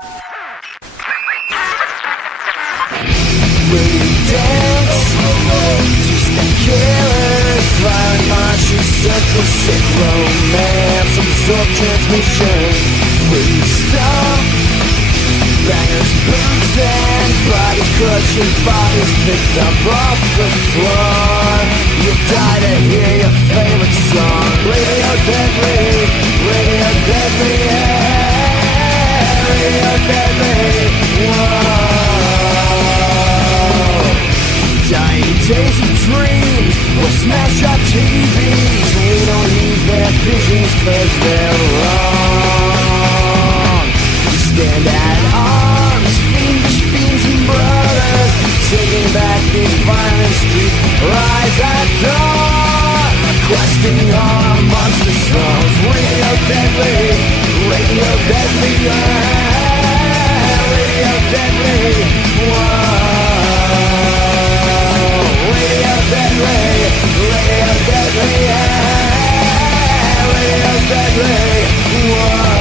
Will you dance? Just a killer, flying marches, circle, sick romance, absorb transmission. Will you stop? Bangers, boots, and bodies crushing, bodies picked up off the floor. You'll die to hear your favorite song. Radio Deadly, Radio Deadly, yeah. Radio Deadly, whoa. Dying days of dreams, we'll smash our TVs. We don't need their visions cause they're wrong. Stand at arms, fiendish fiends and brothers, taking back these violent streets. Rise at dawn, questing all our monster songs. Radio Deadly, Radio Deadly, yeah. Radio Deadly, whoa. Radio Deadly, Radio Deadly, yeah. Radio Deadly, whoa.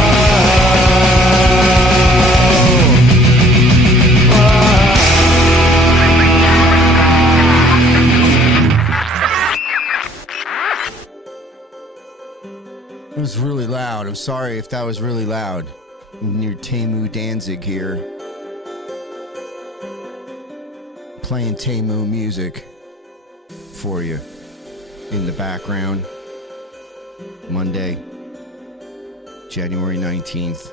It was really loud. I'm sorry if that was really loud. Near Tamu Danzig here. Playing Tamu music for you in the background. Monday, January 19th.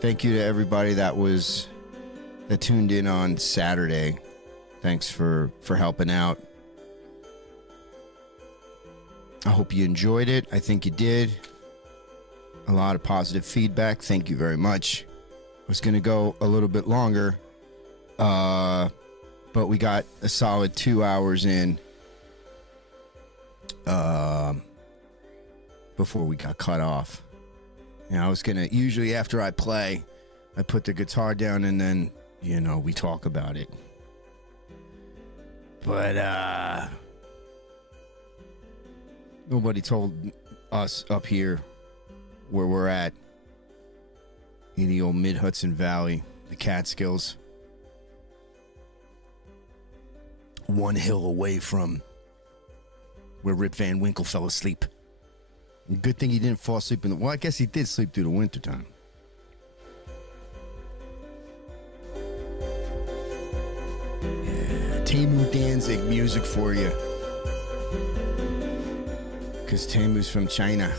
Thank you to everybody that tuned in on Saturday. Thanks for helping out. I hope you enjoyed it. I think you did. A lot of positive feedback. Thank you very much. I was going to go a little bit longer, but we got a solid 2 hours in before we got cut off. And I was going to, usually after I play, I put the guitar down and then, we talk about it. But, nobody told us up here where we're at in the old Mid-Hudson Valley, the Catskills. One hill away from where Rip Van Winkle fell asleep. Good thing he didn't fall asleep well, I guess he did sleep through the wintertime. Yeah, Tamu Danzig music for you. Because Tamu's from China.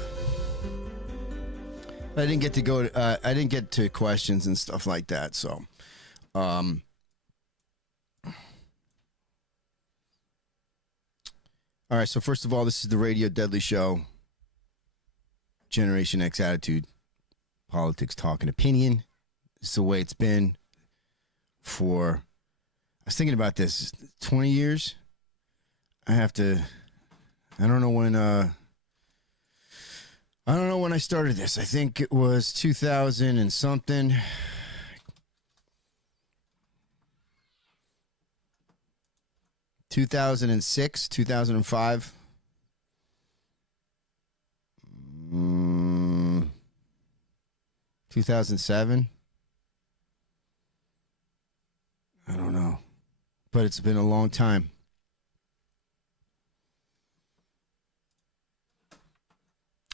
I didn't get to I didn't get to questions and stuff like that, so. All right, so first of all, this is the Radio Deadly Show. Generation X attitude. Politics, talk, and opinion. It's the way it's been for, I was thinking about this, 20 years? I don't know when I started this. I think it was 2000 and something. 2006, 2005. 2007. I don't know. But it's been a long time.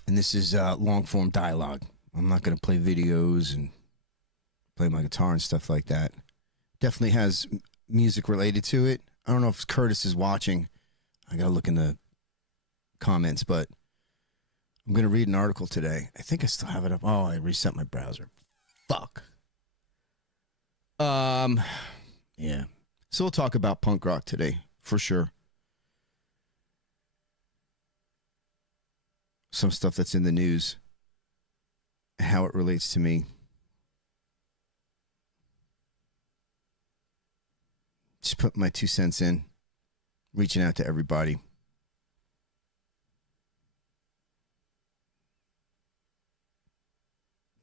And this is long-form dialogue. I'm not going to play videos and play my guitar and stuff like that. Definitely has music related to it. I don't know if Curtis is watching. I got to look in the comments, but I'm going to read an article today. I think I still have it up. Oh, I reset my browser. Fuck. Yeah. So we'll talk about punk rock today, for sure. Some stuff that's in the news, how it relates to me. Just put my 2 cents in, reaching out to everybody.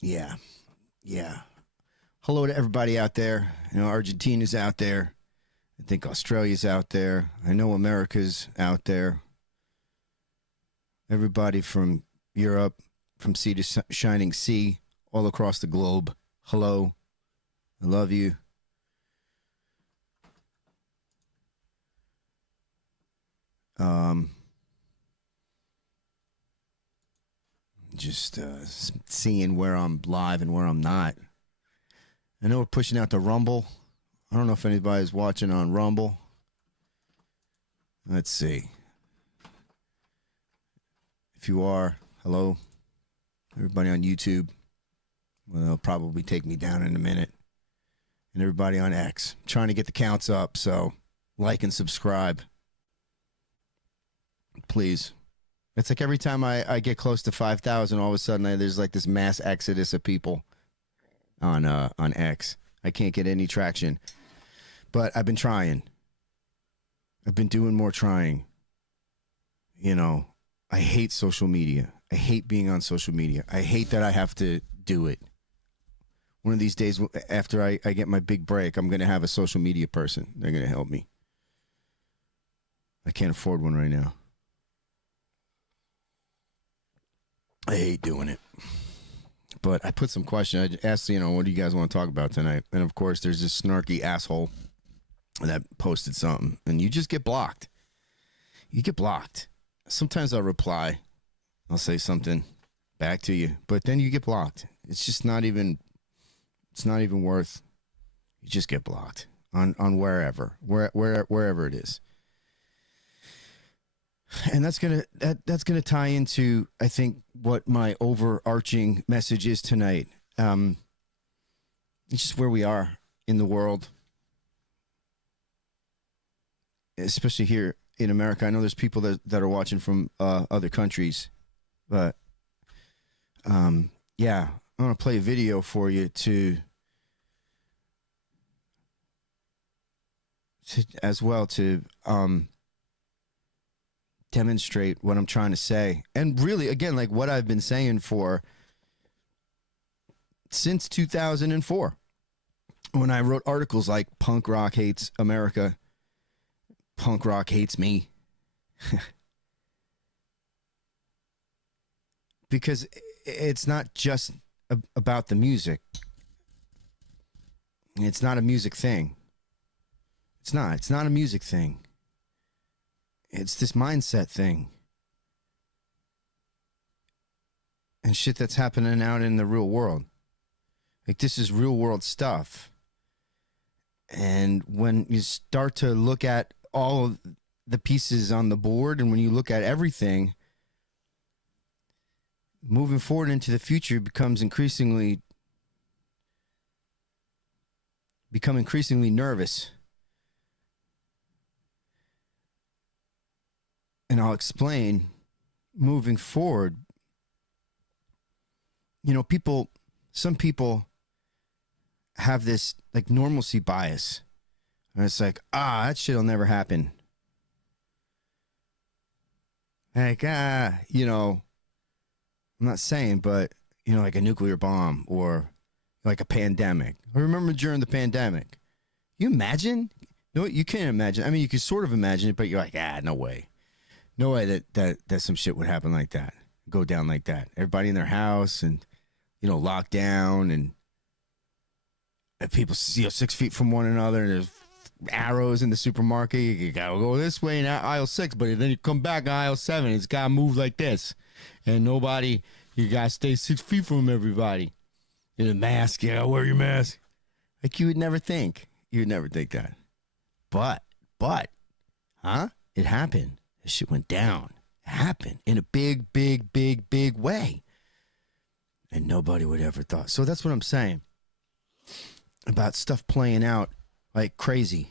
Yeah. Hello to everybody out there. Argentina's out there. I think Australia's out there. I know America's out there. Everybody from Europe, from sea to shining sea, all across the globe. Hello. I love you. Just seeing where I'm live and where I'm not. I know we're pushing out to Rumble. I don't know if anybody's watching on Rumble. Let's see. If you are, hello. Everybody on YouTube. Well, they'll probably take me down in a minute. And everybody on X. I'm trying to get the counts up, so like and subscribe. Please. It's like every time I get close to 5,000, all of a sudden there's like this mass exodus of people on X. I can't get any traction. But I've been trying. I've been doing more trying. You know, I hate social media. I hate being on social media. I hate that I have to do it. One of these days, after I get my big break, I'm going to have a social media person. They're going to help me. I can't afford one right now. I hate doing it. But I put some questions. I asked, what do you guys want to talk about tonight? And, of course, there's this snarky asshole that posted something. And you just get blocked. You get blocked. Sometimes I'll reply. I'll say something back to you. But then you get blocked. It's just not even... It's not even worth. You just get blocked on wherever it is, and that's gonna tie into, I think, what my overarching message is tonight. It's just where we are in the world, especially here in America. I know there's people that are watching from other countries, but yeah. I want to play a video for you to demonstrate what I'm trying to say. And really, again, like what I've been saying since 2004, when I wrote articles like Punk Rock Hates America, Punk Rock Hates Me. Because it's not just about the music. It's not a music thing. It's not a music thing. It's this mindset thing. And shit that's happening out in the real world. Like, this is real world stuff. And when you start to look at all of the pieces on the board, and when you look at everything, moving forward into the future become increasingly nervous. And I'll explain. Moving forward, some people have this like normalcy bias. And it's like, that shit'll never happen. Like, I'm not saying, but, like a nuclear bomb or like a pandemic. I remember during the pandemic. You imagine? No, you can't imagine. I mean, you can sort of imagine it, but you're like, no way. No way that some shit would happen like that. Go down like that. Everybody in their house and, locked down and people 6 feet from one another, and there's arrows in the supermarket. You gotta go this way in aisle 6, but then you come back in aisle 7. It's gotta move like this. And you gotta stay 6 feet from everybody. In a mask, you gotta wear your mask. Like, you would never think. You would never think that. But, it happened. This shit went down. It happened in a big way. And nobody would ever thought. So that's what I'm saying about stuff playing out like crazy.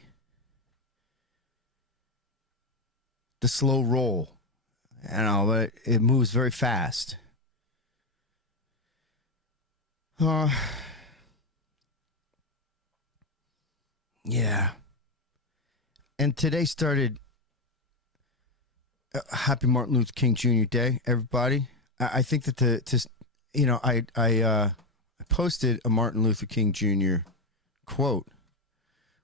The slow roll. But it moves very fast. Yeah. And today started. Happy Martin Luther King Jr. Day, everybody. I think that I posted a Martin Luther King Jr. quote,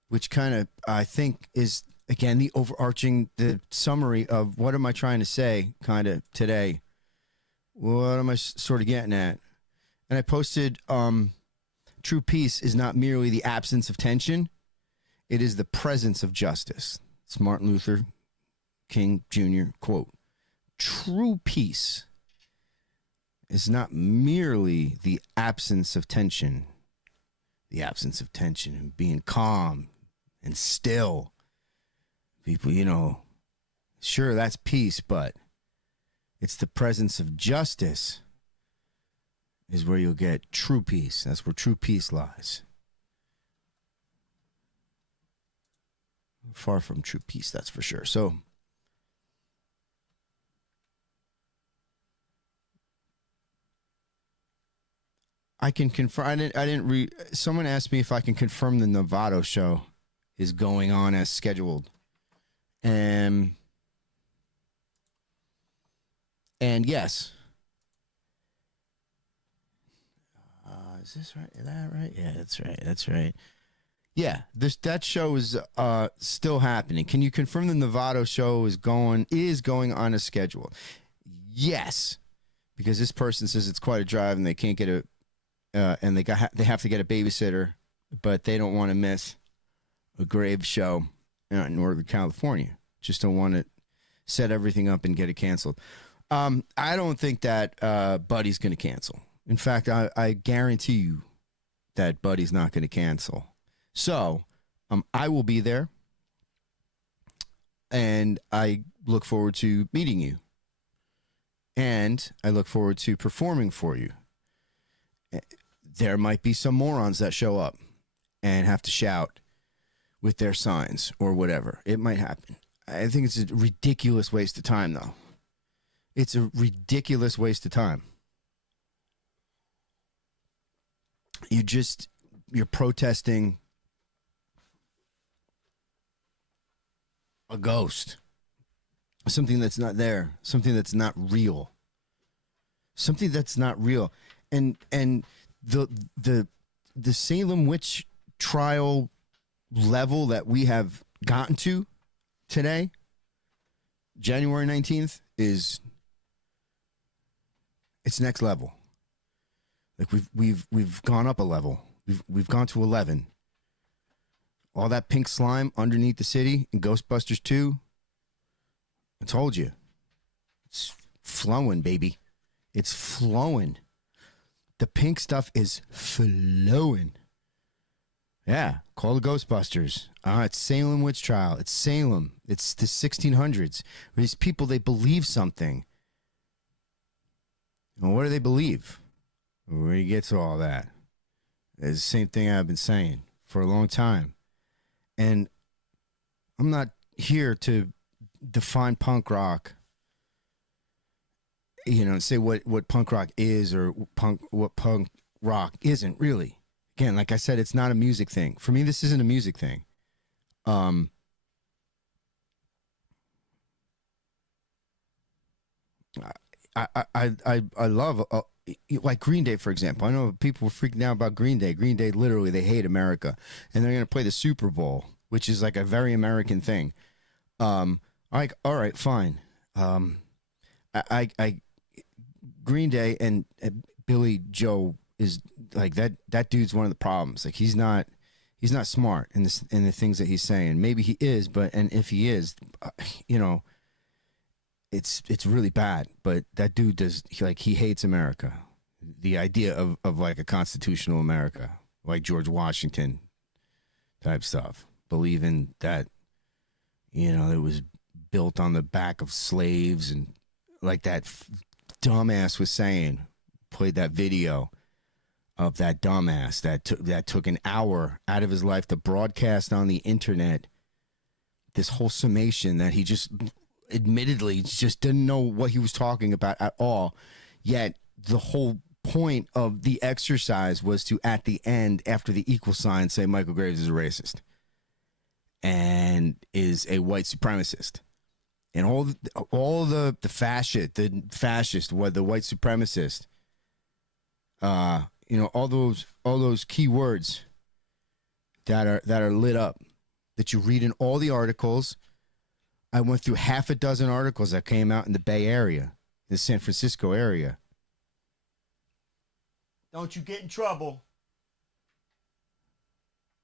which kind of, I think, is, again, the summary of what am I trying to say kind of today. What am I sort of getting at? And I posted, true peace is not merely the absence of tension, it is the presence of justice. It's Martin Luther King Jr. quote. True peace is not merely the absence of tension, and being calm and still. People, sure, that's peace, but it's the presence of justice is where you'll get true peace. That's where true peace lies. Far from true peace, that's for sure. So, I can confirm. I didn't read. Someone asked me if I can confirm the Novato show is going on as scheduled, and yes. Is this right? Is that right? Yeah, that's right. That's right. Yeah, that show is still happening. Can you confirm the Novato show is going on as scheduled? Yes, because this person says it's quite a drive and they can't get and they have to get a babysitter, but they don't want to miss a grave show in Northern California. Just don't want to set everything up and get it canceled. I don't think that Buddy's going to cancel. In fact, I guarantee you that Buddy's not going to cancel. So I will be there, and I look forward to meeting you, and I look forward to performing for you. There might be some morons that show up and have to shout with their signs or whatever. It might happen. I think it's a ridiculous waste of time, though. It's a ridiculous waste of time. You're protesting a ghost, something that's not there, something that's not real, and the Salem witch trial level that we have gotten to today, January 19th, it's next level. Like we've gone up a level. We've gone to 11. All that pink slime underneath the city in Ghostbusters 2. I told you. It's flowing, baby. It's flowing. The pink stuff is flowing. Yeah, call the Ghostbusters. It's Salem witch trial. It's Salem. It's the 1600s. These people, they believe something. And what do they believe? Where do you get to all that? It's the same thing I've been saying for a long time. And I'm not here to define punk rock, say what punk rock is or what punk rock isn't really. Again, like I said, it's not a music thing. For me, this isn't a music thing. I love like Green Day, for example. I know people were freaking out about Green Day. Green Day, literally, they hate America, and they're going to play the Super Bowl, which is like a very American thing. Like, all right, fine. I Green Day and Billy Joe is like that. That dude's one of the problems. Like, he's not smart in the things that he's saying. Maybe he is, and if he is, it's really bad. But that dude he hates America. The idea of like a constitutional America, like George Washington type stuff, believing that it was built on the back of slaves, and like that dumbass was saying, played that video of that dumbass that took an hour out of his life to broadcast on the internet this whole summation that he just admittedly just didn't know what he was talking about at all. Yet the whole point of the exercise was to, at the end, after the equal sign, say Michael Graves is a racist and is a white supremacist. And all the fascist, what the white supremacist, all those key words that are lit up that you read in all the articles. I went through half a dozen articles that came out in the Bay Area, the San Francisco area. Don't you get in trouble.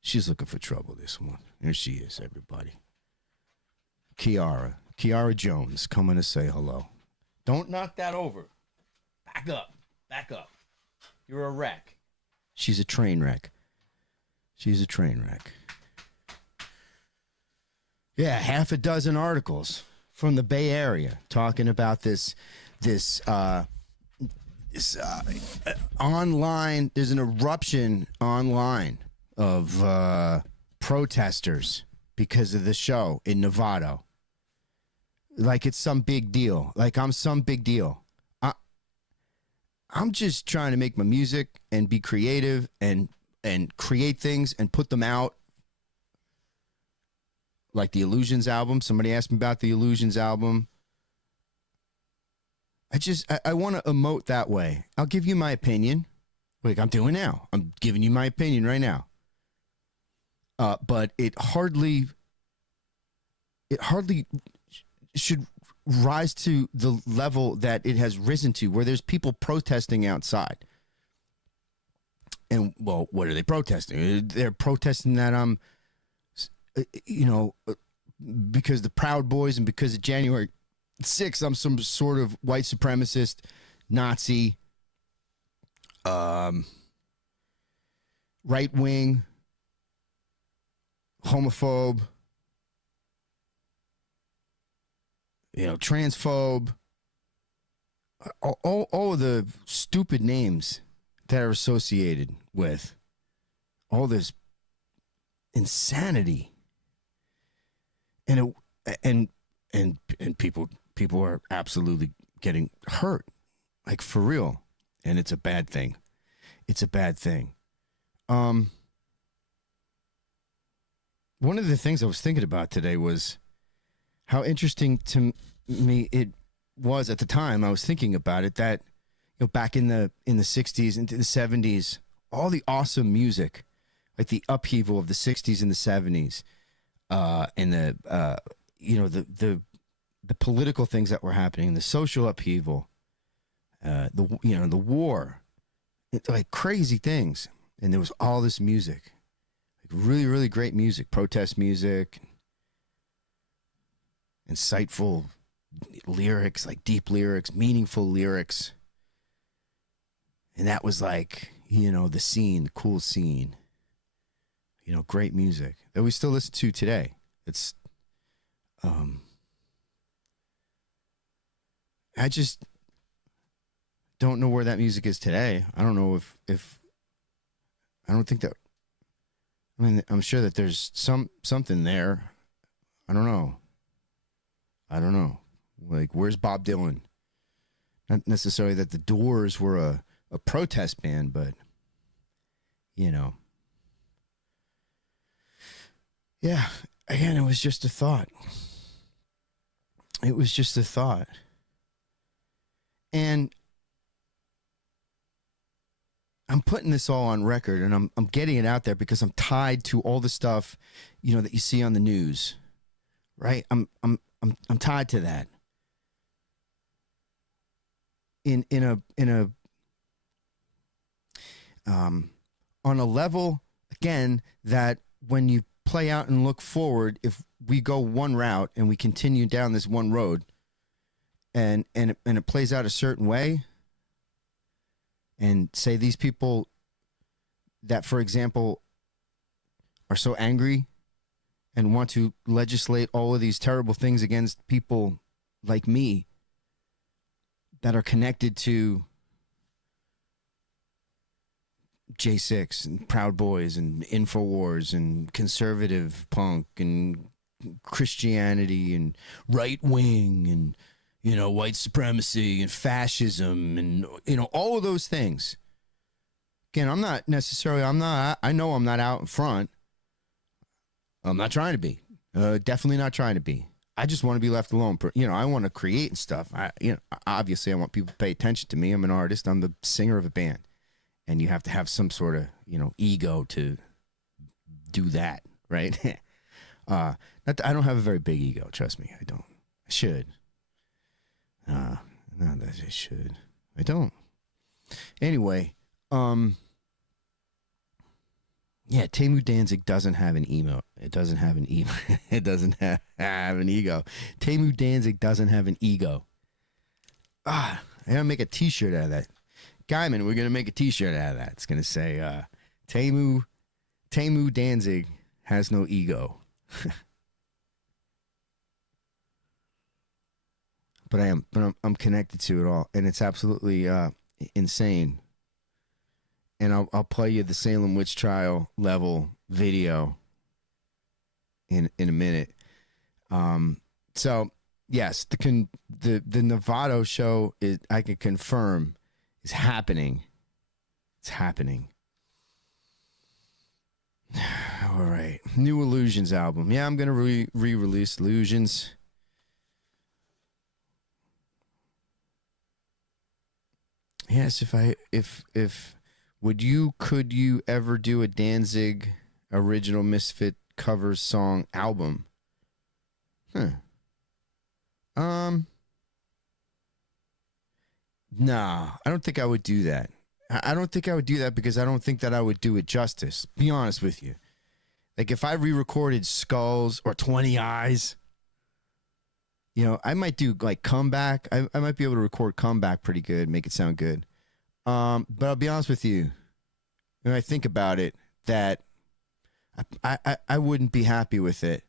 She's looking for trouble, this one. Here she is, everybody. Kiara Jones, coming to say hello. Don't knock that over. Back up. Back up. You're a wreck. She's a train wreck. She's a train wreck. Yeah, half a dozen articles from the Bay Area talking about this online. There's an eruption online of protesters because of the show in Nevada. Like it's some big deal. Like I'm some big deal. I'm just trying to make my music and be creative and create things and put them out. Like the Illusions album. Somebody asked me about the Illusions album. I want to emote that way. I'll give you my opinion. Like I'm doing now. I'm giving you my opinion right now. But it hardly should rise to the level that it has risen to, where there's people protesting outside. And, well, what are they protesting? They're protesting that because the Proud Boys and because of January 6th, I'm some sort of white supremacist, Nazi, right-wing, homophobe, transphobe, all of the stupid names that are associated with all this insanity, and people are absolutely getting hurt, like for real, and it's a bad thing. It's a bad thing. One of the things I was thinking about today was how interesting to me it was at the time I was thinking about it, that back in the 60s into the 70s, all the awesome music, like the upheaval of the 60s and the 70s, and the political things that were happening, the social upheaval, the war, like crazy things, and there was all this music, like really, really great music, protest music, insightful lyrics, like deep lyrics, meaningful lyrics. And that was like, the scene, the cool scene, great music that we still listen to today. It's, I just don't know where that music is today. I don't know if I don't think that, I'm sure that there's something there. I don't know. Like, where's Bob Dylan? Not necessarily that the Doors were a protest band, but, yeah, again, it was just a thought. It was just a thought. And I'm putting this all on record, and I'm getting it out there because I'm tied to all the stuff, that you see on the news, right? I'm tied to that. On a level, again, that when you play out and look forward, if we go one route and we continue down this one road, and it plays out a certain way, and say these people that, for example, are so angry and want to legislate all of these terrible things against people like me that are connected to J6 and Proud Boys and InfoWars and conservative punk and Christianity and right wing and, white supremacy and fascism and, all of those things. Again, I know I'm not out in front. I'm not trying to be. Definitely not trying to be. I just want to be left alone. I want to create and stuff. Obviously, I want people to pay attention to me. I'm an artist. I'm the singer of a band. And you have to have some sort of, ego to do that, right? I don't have a very big ego. Trust me, I don't. I should. No, I should. I don't. Anyway, Yeah, Tamu Danzig doesn't have an emo. It doesn't have an emo. It doesn't have an ego. Tamu Danzig doesn't have an ego. I gotta make a T-shirt out of that. Guyman, we're gonna make a T-shirt out of that. It's gonna say Tamu Danzig has no ego. But I'm connected to it all, and it's absolutely insane. And I'll play you the Salem witch trial level video in a minute. So yes, the Novato show is, I can confirm, is happening. It's happening. All right, new Illusions album. Yeah, I'm gonna re-release Illusions. Yes, could you ever do a Danzig original Misfit covers song album? Nah, I don't think I would do that. I don't think I would do that because I don't think that I would do it justice. Be honest with you. Like if I re-recorded Skulls or 20 Eyes, you know, I might do like Comeback. I might be able to record Comeback pretty good, make it sound good. But I'll be honest with you. When I think about it, that I wouldn't be happy with it.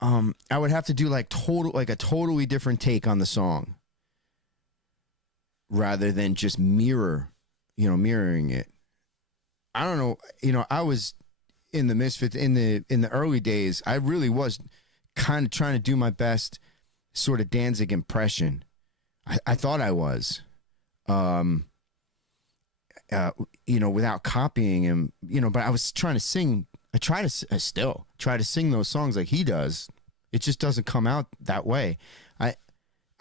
I would have to do like a totally different take on the song, rather than just mirroring it. I don't know. You know, I was in the Misfits in the early days. I really was kind of trying to do my best sort of Danzig impression. I thought I was. You know, without copying him, you know, but I was trying to sing. I still try to sing those songs like he does. It just doesn't come out that way. I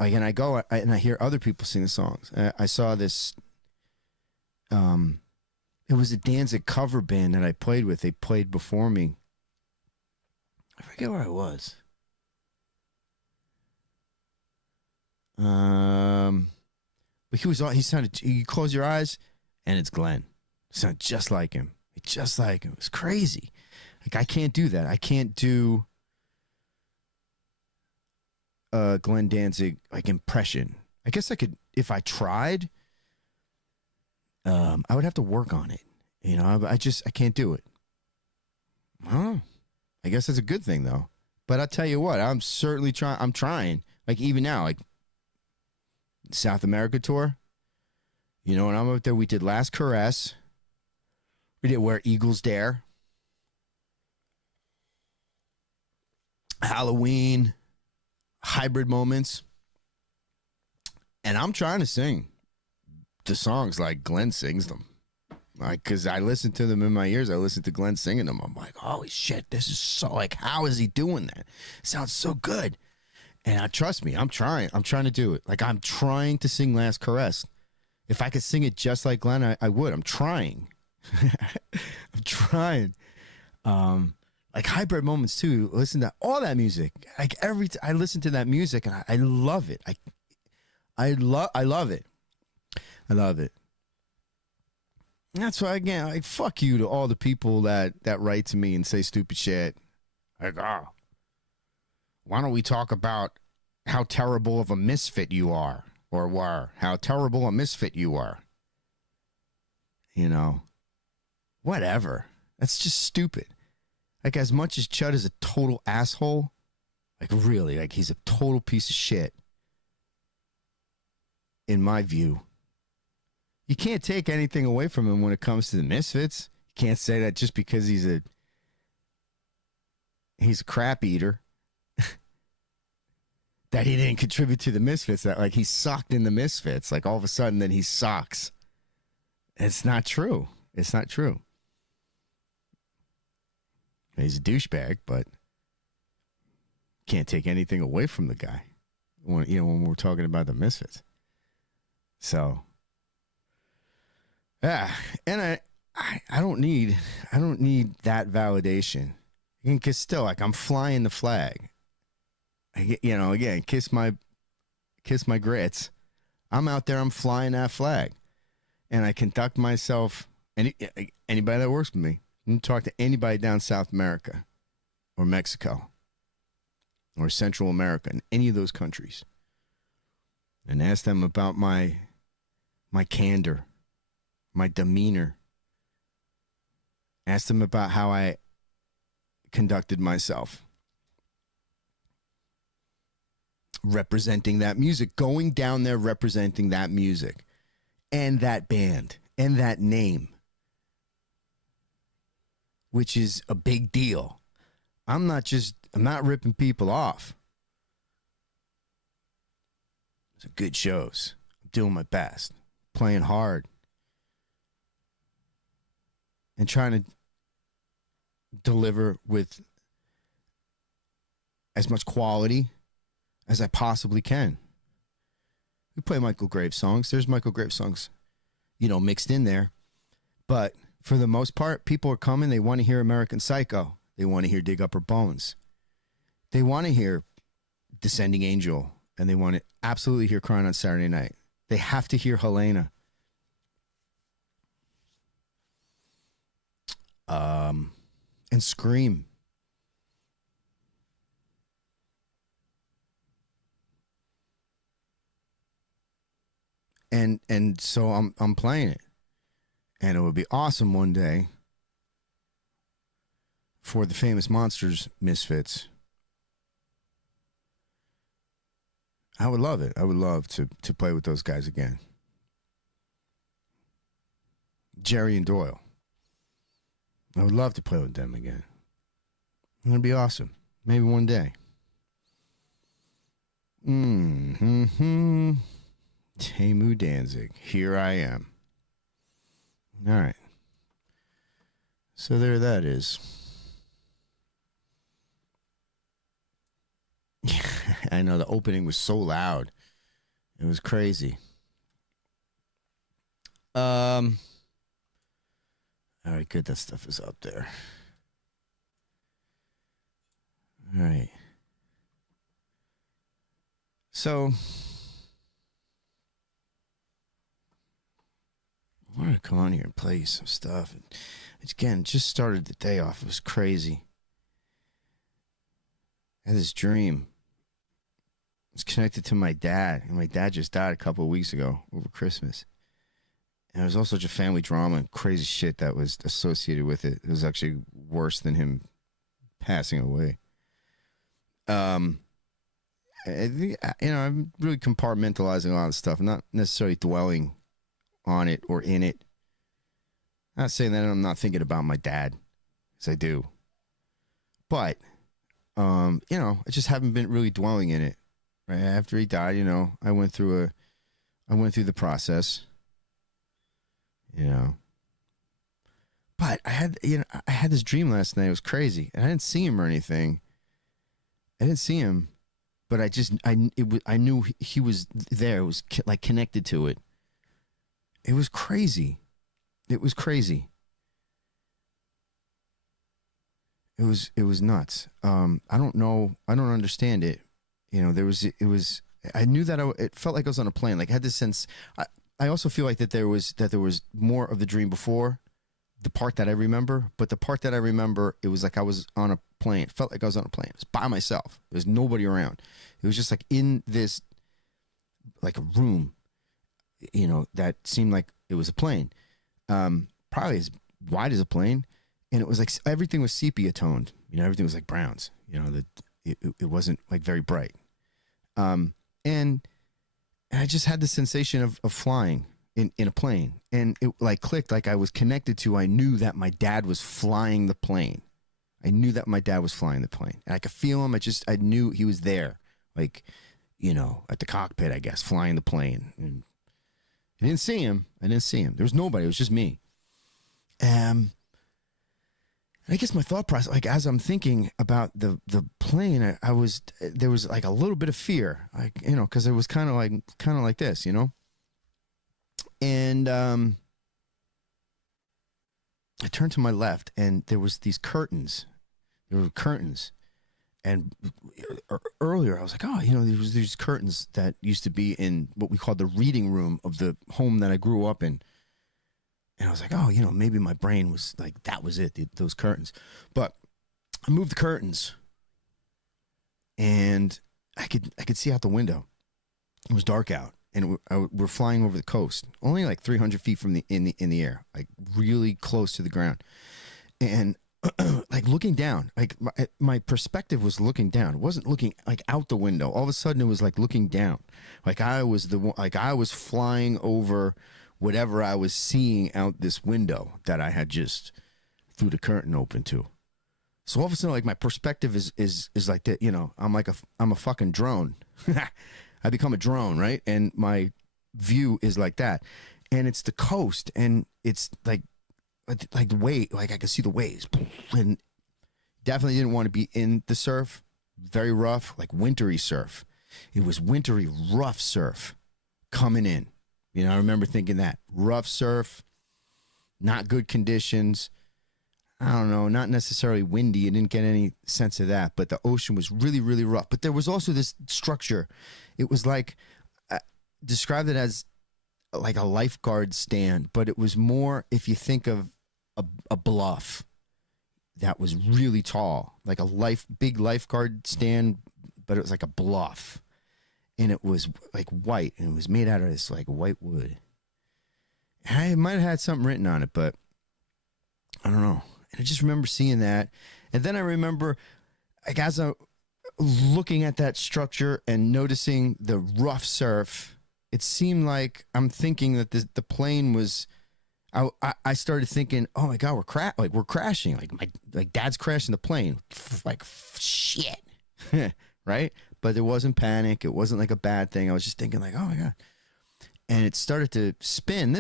hear other people sing the songs. I saw this. It was a Danzig cover band that I played with. They played before me. I forget where I was. But he sounded. You close your eyes, and it's Glenn. It sounded just like him. Just like him. It was crazy. Like I can't do that. I can't do Glenn Danzig like impression. I guess I could if I tried. I would have to work on it. You know, I can't do it. Oh, I guess that's a good thing though. But I'll tell you what, I'm certainly trying. I'm trying. Like even now, like South America tour. You know, when I'm up there, we did Last Caress. We did Where Eagles Dare. Halloween. Hybrid Moments. And I'm trying to sing the songs like Glenn sings them. Like, because I listen to them in my ears. I listen to Glenn singing them. I'm like, holy shit, this is so, like, how is he doing that? Sounds so good. And trust me, I'm trying. I'm trying to do it. Like, I'm trying to sing Last Caress. If I could sing it just like Glenn, I would. I'm trying. I'm trying. Like Hybrid Moments too. Listen to all that music. Like I listen to that music and I love it. I love it. I love it. And that's why again, like fuck you to all the people that write to me and say stupid shit. Like, oh, why don't we talk about how terrible of a misfit you are, or were? How terrible a misfit you are. You know. Whatever. That's just stupid. Like, as much as Chud is a total asshole, like, really, like, he's a total piece of shit. In my view. You can't take anything away from him when it comes to the Misfits. You can't say that just because he's a crap eater. That he didn't contribute to the Misfits. That, like, he sucked in the Misfits. Like, all of a sudden, then he sucks. It's not true. It's not true. He's a douchebag, but can't take anything away from the guy when we're talking about the Misfits. So, yeah, and I don't need that validation. Because still, like, I'm flying the flag. Again, kiss my grits. I'm out there. I'm flying that flag. and I conduct myself, anybody that works with me, I can talk to anybody down South America or Mexico or Central America, in any of those countries, and ask them about my candor, my demeanor. Ask them about how I conducted myself. Representing that music, going down there representing that music and that band and that name, which is a big deal. I'm not ripping people off. It's good shows. I'm doing my best, playing hard, and trying to deliver with as much quality as I possibly can. We play Michael Graves songs. There's Michael Graves songs, mixed in there. But for the most part, people are coming. They want to hear American Psycho. They want to hear Dig Up Her Bones. They want to hear Descending Angel. And they want to absolutely hear Crying on Saturday Night. They have to hear Helena. And Scream. And so I'm playing it. And it would be awesome one day for the Famous Monsters Misfits. I would love it. I would love to play with those guys again. Jerry and Doyle. I would love to play with them again. It'd be awesome. Maybe one day. Tamu Danzig. Here I am. All right. So there that is. I know the opening was so loud. It was crazy. All right, good. That stuff is up there. All right. So I want to come on here and play you some stuff. And again, just started the day off. It was crazy. I had this dream. It's connected to my dad, and my dad just died a couple of weeks ago over Christmas. And there was also just family drama and crazy shit that was associated with it. It was actually worse than him passing away. I'm really compartmentalizing a lot of stuff. I'm not necessarily dwelling on it or in it. I'm not saying that I'm not thinking about my dad, because I do. But, I just haven't been really dwelling in it. Right after he died, I went through the process. But I had this dream last night. It was crazy, and I didn't see him or anything. I didn't see him, but I knew he was there. It was like connected to it. It was crazy. It was crazy. It was nuts. I don't know. I don't understand it. I knew that it felt like I was on a plane. Like I had this sense. I also feel like that there was more of the dream before the part that I remember, but the part that I remember, it was like I was on a plane. It felt like I was on a plane. It was by myself. There was nobody around. It was just like in this, like a room, that seemed like it was a plane, probably as wide as a plane. And it was like, everything was sepia toned, everything was like browns, it wasn't like very bright. And I just had the sensation of flying in a plane, and it like clicked, like I was connected to, I knew that my dad was flying the plane. I knew that my dad was flying the plane, and I could feel him. I knew he was there, like, at the cockpit, I guess, flying the plane. And I didn't see him. There was nobody. It was just me. I guess my thought process, like as I'm thinking about the plane, there was like a little bit of fear, like, because it was kind of like this, and I turned to my left, and there was these curtains. There were curtains, and earlier I was like, oh, there was these curtains that used to be in what we called the reading room of the home that I grew up in. And I was like, oh, maybe my brain was like, that was it, those curtains. But I moved the curtains, and I could see out the window. It was dark out, and we're flying over the coast, only like 300 feet from in the air, like really close to the ground. And like looking down, like my perspective was looking down. It wasn't looking like out the window. All of a sudden, it was like looking down, like I was flying over whatever I was seeing out this window that I had just threw the curtain open to. So all of a sudden, like my perspective is like that. I'm a fucking drone. I become a drone, right? And my view is like that, and it's the coast, and it's like the wave, like I could see the waves, and definitely didn't want to be in the surf. Very rough, like wintry surf. It was wintry, rough surf coming in. I remember thinking that rough surf, not good conditions. I don't know, not necessarily windy. I didn't get any sense of that, but the ocean was really, really rough. But there was also this structure. It was like, described it as like a lifeguard stand, but it was more, if you think of a bluff that was really tall, like big lifeguard stand, but it was like a bluff. And it was like white, and it was made out of this like white wood. I might have had something written on it, but I don't know. And I just remember seeing that. And then I remember, like, as I'm looking at that structure and noticing the rough surf, it seemed like I'm thinking that the plane was, I started thinking, oh my God, we're crashing. Like dad's crashing the plane. Like, shit. Right? But there wasn't panic. It wasn't like a bad thing. I was just thinking like, oh my God. And it started to spin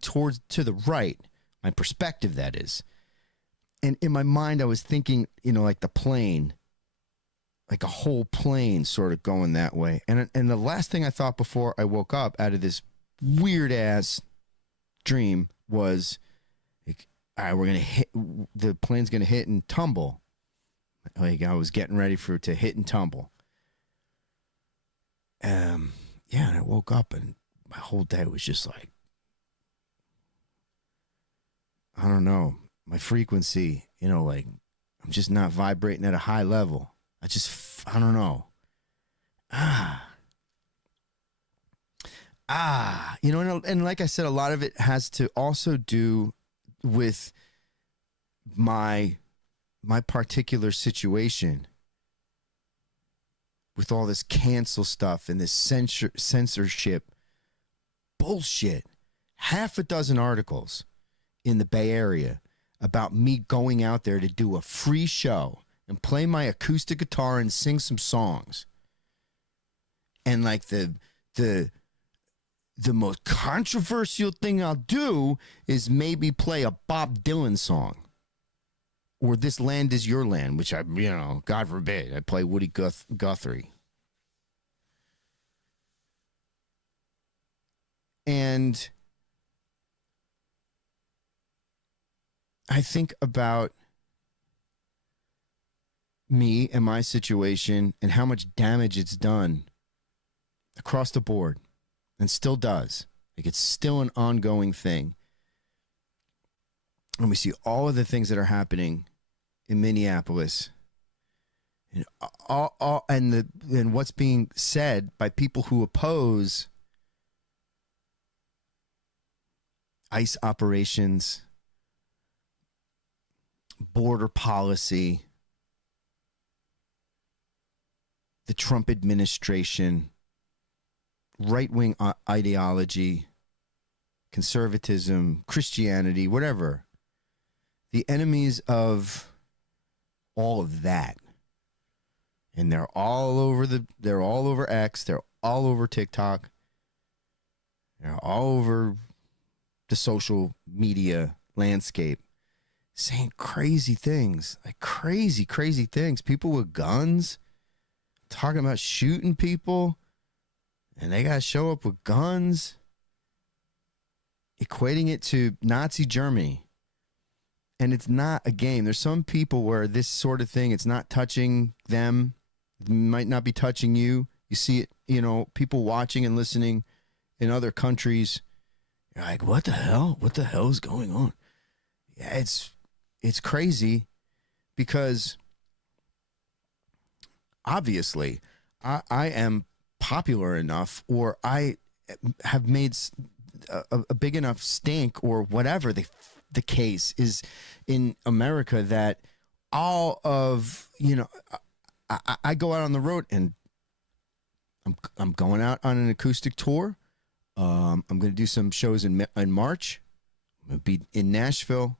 towards to the right. My perspective, that is. And in my mind, I was thinking, like the plane, like a whole plane sort of going that way. And the last thing I thought before I woke up out of this weird ass dream was, like, all right, we're going to hit, the plane's going to hit and tumble. Like I was getting ready for it to hit and tumble. And I woke up and my whole day was just like, I don't know, my frequency, like I'm just not vibrating at a high level. I don't know. And like I said, a lot of it has to also do with my particular situation with all this cancel stuff and this censorship bullshit. Half a dozen articles in the Bay Area about me going out there to do a free show and play my acoustic guitar and sing some songs. And like the most controversial thing I'll do is maybe play a Bob Dylan song. Or This Land Is Your Land, which God forbid, I play Woody Guthrie. And I think about me and my situation and how much damage it's done across the board, and still does. Like, it's still an ongoing thing. And we see all of the things that are happening in Minneapolis, and and what's being said by people who oppose ICE operations, border policy, the Trump administration, right-wing ideology, conservatism, Christianity, whatever. The enemies of all of that. And they're all over X, they're all over TikTok, they're all over the social media landscape, saying crazy things, like crazy things. People with guns talking about shooting people, and they got to show up with guns, equating it to Nazi Germany. And it's not a game. There's some people where this sort of thing, it's not touching them. It might not be touching you. You see it, people watching and listening in other countries You're like, what the hell? What the hell is going on? Yeah, it's crazy because obviously I am popular enough, or I have made a big enough stink, or whatever the case is in America, that all of, I go out on the road, and I'm going out on an acoustic tour. I'm going to do some shows in March. I'm going to be in Nashville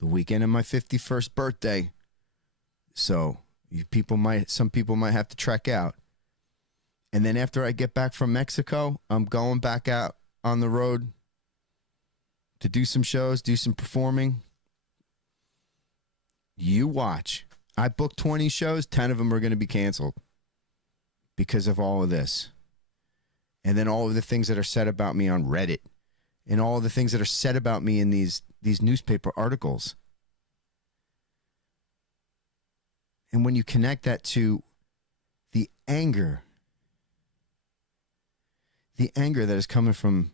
the weekend of my 51st birthday. So some people might have to trek out. And then after I get back from Mexico, I'm going back out on the road to do some shows, do some performing. You watch. I booked 20 shows, 10 of them are going to be canceled because of all of this. And then all of the things that are said about me on Reddit, and all of the things that are said about me in these newspaper articles. And when you connect that to the anger that is coming from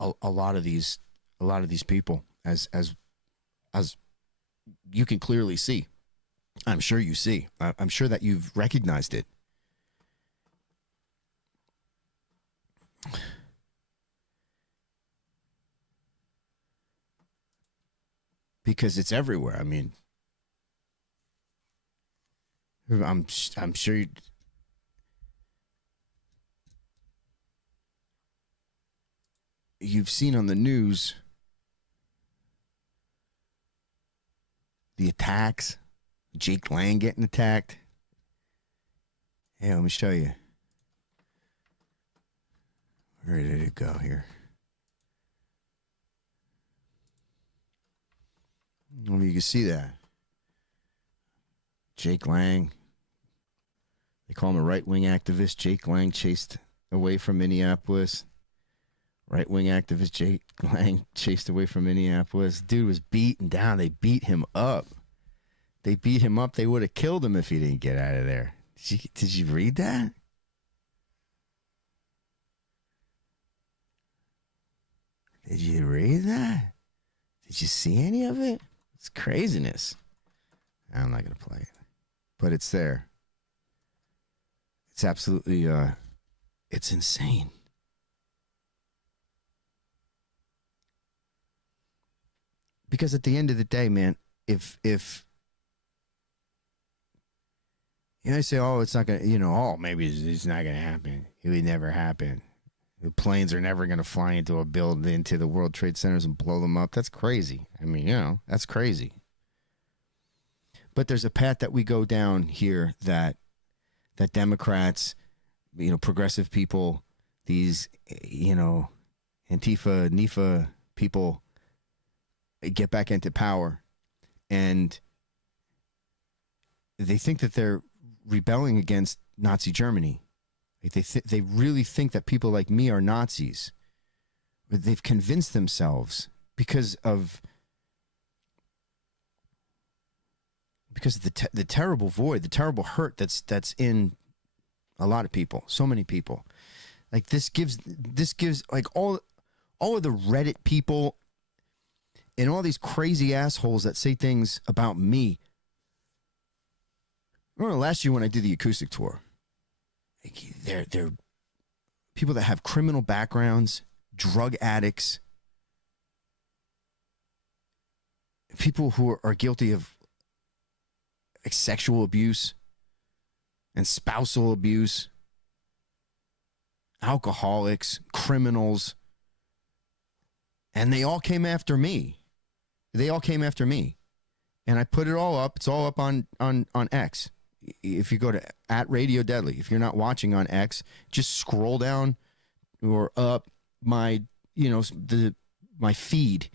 a lot of these people, as you can clearly see. I'm sure you see. I'm sure that you've recognized it. Because it's everywhere. I mean, I'm sure you've seen on the news the attacks, Jake Lang getting attacked. Hey, let me show you. Where did it go here? Well, you can see that. Jake Lang. They call him a right-wing activist. Jake Lang chased away from Minneapolis. Right-wing activist Jake Lang chased away from Minneapolis. Dude was beaten down. They beat him up. They would have killed him if he didn't get out of there. Did you read that? Did you read that? Did you see any of it? It's craziness. I'm not going to play it. But it's there. It's absolutely, it's insane. Because at the end of the day, man, if I say, oh, it's not going to, maybe it's not going to happen. It would never happen. The planes are never going to fly into a building, into the World Trade Centers and blow them up. That's crazy. I mean, that's crazy. But there's a path that we go down here that Democrats, progressive people, these, Antifa, NIFA people get back into power, and they think that they're rebelling against Nazi Germany. Like they really think that people like me are Nazis. They've convinced themselves because of the terrible void, the terrible hurt that's in a lot of people, so many people. Like this gives like all of the Reddit people and all these crazy assholes that say things about me. I remember last year when I did the acoustic tour. Like they're people that have criminal backgrounds, drug addicts, people who are guilty of like sexual abuse and spousal abuse, alcoholics, criminals, and they all came after me. And I put it all up. It's all up on X. If you go to @Radio Deadly, if you're not watching on X, just scroll down or up my feed,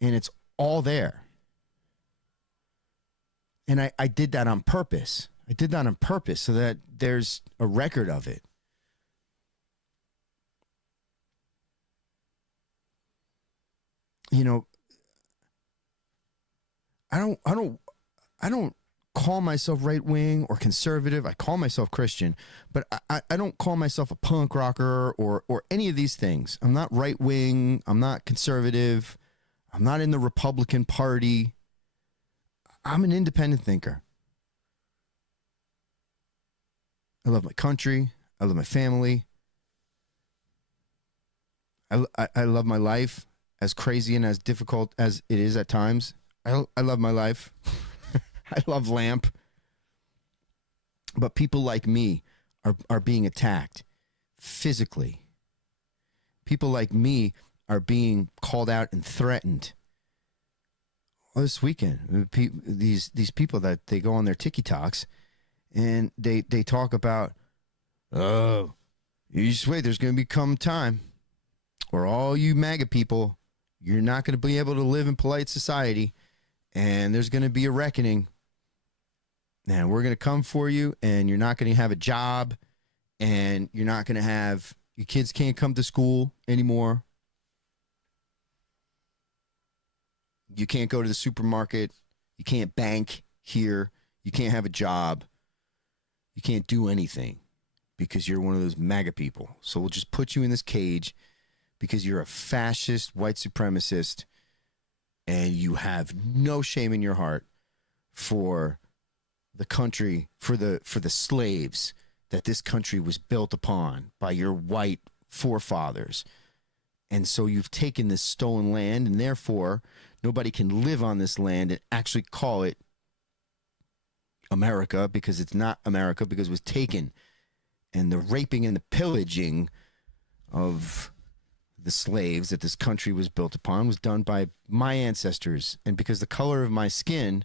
and it's all there. And I did that on purpose. So that there's a record of it. I don't call myself right wing or conservative. I call myself Christian, but I don't call myself a punk rocker or any of these things. I'm not right wing. I'm not conservative. I'm not in the Republican Party. I'm an independent thinker. I love my country. I love my family. I love my life, as crazy and as difficult as it is at times. I love my life. I love Lamp. But people like me are being attacked physically. People like me are being called out and threatened. Well, this weekend, these people that they go on their TikToks and they talk about, oh, you just wait, there's going to become time where all you MAGA people, you're not going to be able to live in polite society, and there's going to be a reckoning. And we're going to come for you, and you're not going to have a job, and you're not going to have, your kids can't come to school anymore. You can't go to the supermarket. You can't bank here. You can't have a job. You can't do anything because you're one of those MAGA people. So we'll just put you in this cage because you're a fascist, white supremacist, and you have no shame in your heart for the country, for the slaves that this country was built upon by your white forefathers. And so you've taken this stolen land, and therefore nobody can live on this land and actually call it America, because it's not America, because it was taken. And the raping and the pillaging of the slaves that this country was built upon was done by my ancestors. And because the color of my skin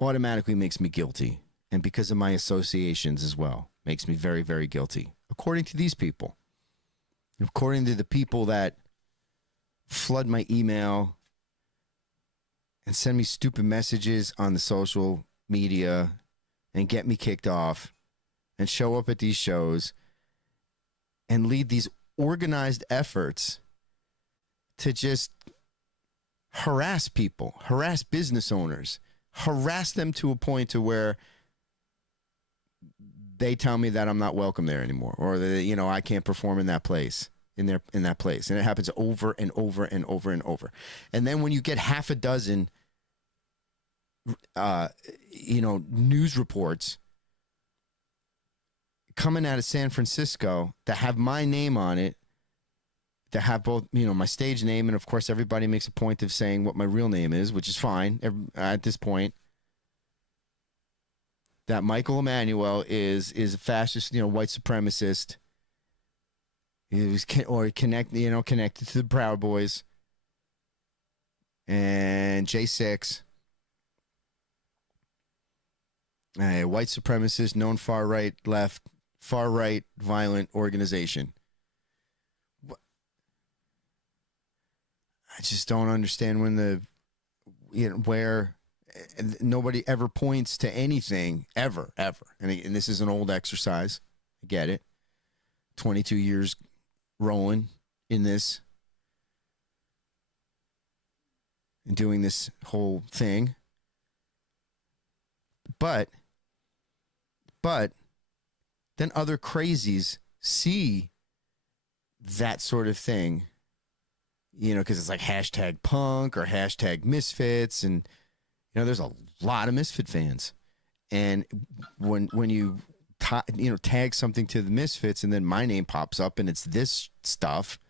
automatically makes me guilty, and because of my associations as well, makes me very, very guilty, according to these people. According to the people that flood my email and send me stupid messages on the social media and get me kicked off and show up at these shows and lead these organized efforts to just harass people, harass business owners, harass them to a point to where they tell me that I'm not welcome there anymore, or that, you know, I can't perform in that place, in that place. And it happens over and over and over and over. And then when you get half a dozen news reports coming out of San Francisco that have my name on it, that have both, my stage name, and of course everybody makes a point of saying what my real name is, which is fine at this point, that Michael Emanuel is a fascist, white supremacist. He was connected to the Proud Boys and J6. A white supremacist, known far right violent organization. I just don't understand where nobody ever points to anything ever. And this is an old exercise. I get it. 22 years rolling in this and doing this whole thing. But then other crazies see that sort of thing, because it's like hashtag punk or hashtag misfits. And, there's a lot of misfit fans. And when you tag something to the misfits and then my name pops up and it's this stuff,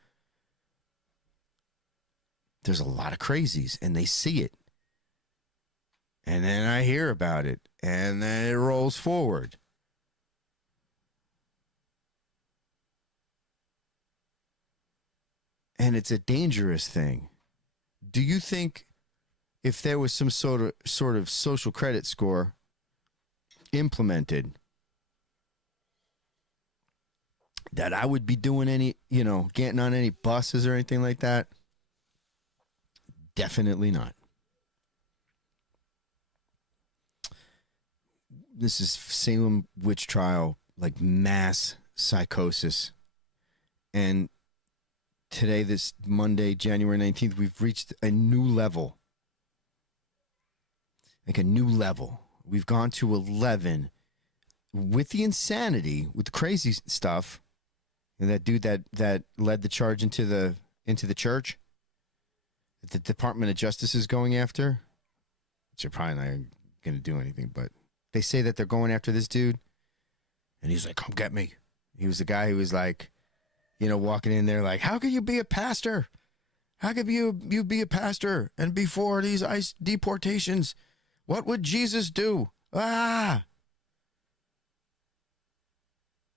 there's a lot of crazies and they see it. And then I hear about it, and then it rolls forward. And it's a dangerous thing. Do you think if there was some sort of social credit score implemented, that I would be doing any, getting on any buses or anything like that? Definitely not. This is Salem witch trial, like mass psychosis. And today, this Monday, January 19th, we've reached a new level. Like a new level We've gone to 11 with the insanity, with the crazy stuff, and that dude that led the charge into the church that the Department of Justice is going after, which are probably not going to do anything, but they say that they're going after this dude, and he's like, come get me. He was the guy who was like, walking in there like, how could you be a pastor? How could you be a pastor and before these ICE deportations? What would Jesus do? What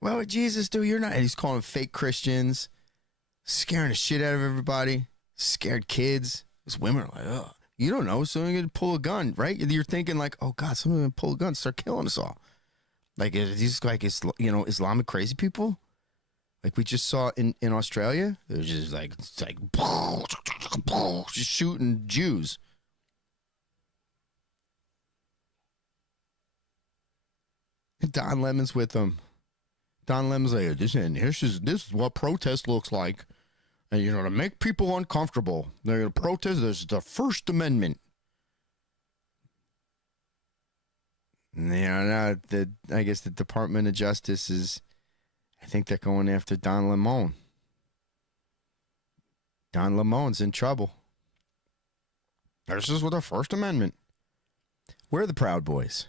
would Jesus do? You're not. And he's calling fake Christians, scaring the shit out of everybody, scared kids. These women are like, oh, you don't know, someone's going to pull a gun, right? You're thinking like, oh God, someone's going to pull a gun, start killing us all. Like, is these like, Islamic crazy people? Like we just saw in Australia, it was just like, it's like, just shooting Jews. And Don Lemon's with them. Don Lemon's like, this is what protest looks like. And, to make people uncomfortable, they're going to protest. This is the First Amendment. Now I guess the Department of Justice is, I think they're going after Don Lemon. Don Lemon's in trouble. This is with the First Amendment. Where are the Proud Boys?